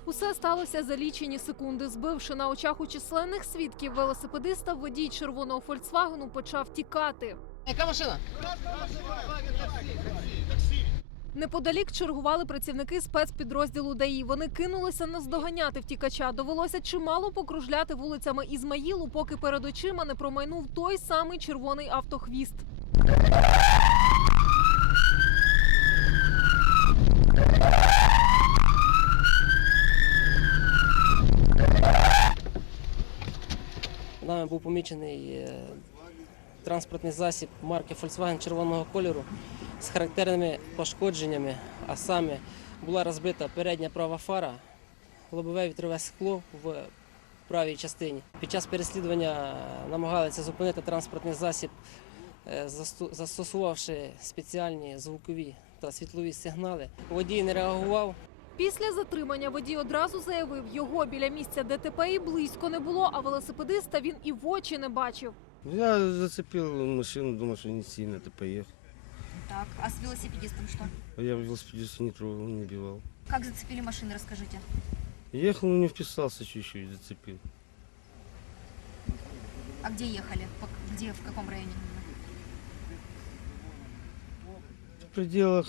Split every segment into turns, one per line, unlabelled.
Усе сталося за лічені секунди. Збивши на очах у численних свідків велосипедиста, водій червоного «Фольксвагену» почав тікати.
Яка машина?
Неподалік чергували працівники спецпідрозділу ДАІ. Вони кинулися наздоганяти втікача. Довелося чимало покружляти вулицями Ізмаїлу, поки перед очима не промайнув той самий червоний автохвіст.
Нами був помічений транспортний засіб марки Volkswagen червоного кольору з характерними пошкодженнями, а саме була розбита передня права фара, лобове вітрове скло в правій частині. Під час переслідування намагалися зупинити транспортний засіб, застосувавши спеціальні звукові та світлові сигнали. Водій не реагував.
Після затримання водій одразу заявив, його біля місця ДТП і близько не було, а велосипедиста він і в очі не бачив.
Я зацепил машину, думал, что не сильно это поехал.
Так, а с велосипедистом что?
А я велосипедиста не трогал, не бивал.
Как зацепили машины, расскажите.
Ехал, но не вписался чуть-чуть, зацепил.
А где ехали? Где, в каком районе?
В пределах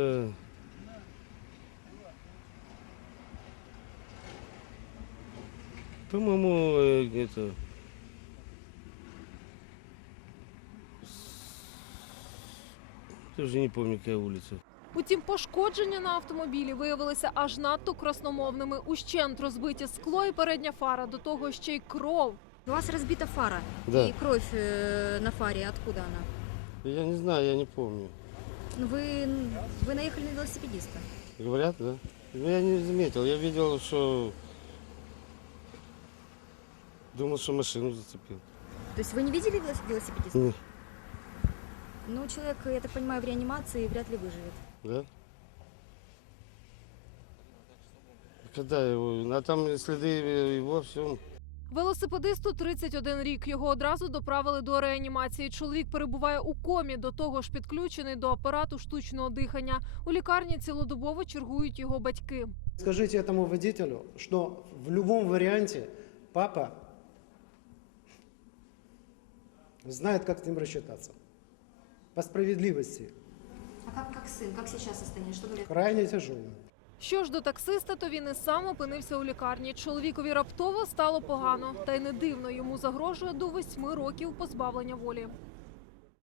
по-моему, это тоже не помню, какая улица.
Утім, пошкодження на автомобілі виявилися аж надто красномовними. Ущент розбиті скло і передня фара, до того ще й кров.
У вас разбита фара.
Да.
И кровь на фаре. Откуда она?
Я не знаю, я не помню.
Ну, вы наехали на велосипедиста.
Говорят, да? Но я не заметил, я видел, что... Думал, что машину зацепил.
То есть вы не видели велосипедиста?
Нет.
Ну, человек, я так понимаю, в реанимации вряд ли выживет.
Да? Когда его? А там следы его, все.
Велосипедисту 31 рік. Його одразу доправили до реанімації. Чоловік перебуває у комі, до того ж підключений до апарату штучного дихання. У лікарні цілодобово чергують його батьки.
Скажите этому водителю, что в любом варианте папа знает, как с ним рассчитаться. По справедливости.
А как сын? Как сейчас состояние? Что говорят?
Крайне тяжело.
Що ж до таксиста, то він і сам опинився у лікарні. Чоловікові раптово стало погано. Та й не дивно, йому загрожує до 8 років позбавлення волі.